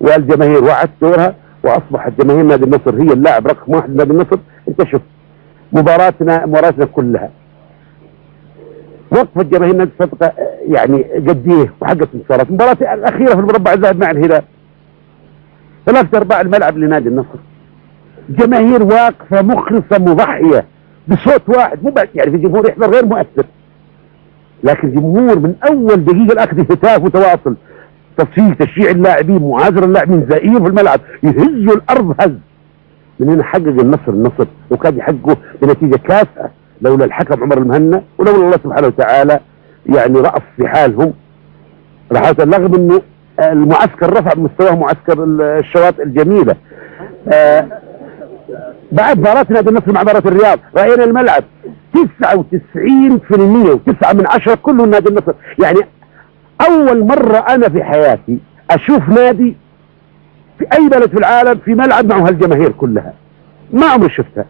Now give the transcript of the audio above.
والجماهير وعت دورها، واصبحت جماهير نادي النصر هي اللاعب رقم 1 لنادي النصر. انت شوف مباراتنا كلها وقفت جماهير نادي الصدقه يعني قديه وحققت انتصارات. المباراه الاخيره في المربع الذهبي مع الهلال 3/4 الملعب لنادي النصر، جماهير واقفه مخلصه مضحيه بصوت واحد، مو يعني في جمهور يحضر غير مؤثر، لكن جمهور من اول دقيقه الاخذ هتاف متواصل، تصفيق، تشجيع اللاعبين، معازره اللاعبين، زائرين في الملعب يهزوا الارض هز. من هنا حقق النصر وكان يحققه بنتيجه كافئه لولا الحكم عمر المهنا ولولا الله سبحانه وتعالى يعني رأف في حالهم. رغم انه المعسكر رفع مستواه، معسكر الشواطئ الجميله. بعد مباراة نادي النصر مع مباراة الرياض راينا الملعب 99% و9 من 10 كله نادي النصر. يعني اول مرة انا في حياتي اشوف نادي في اي بلد في العالم في ملعب معه هالجماهير كلها، ما عمري شفتها.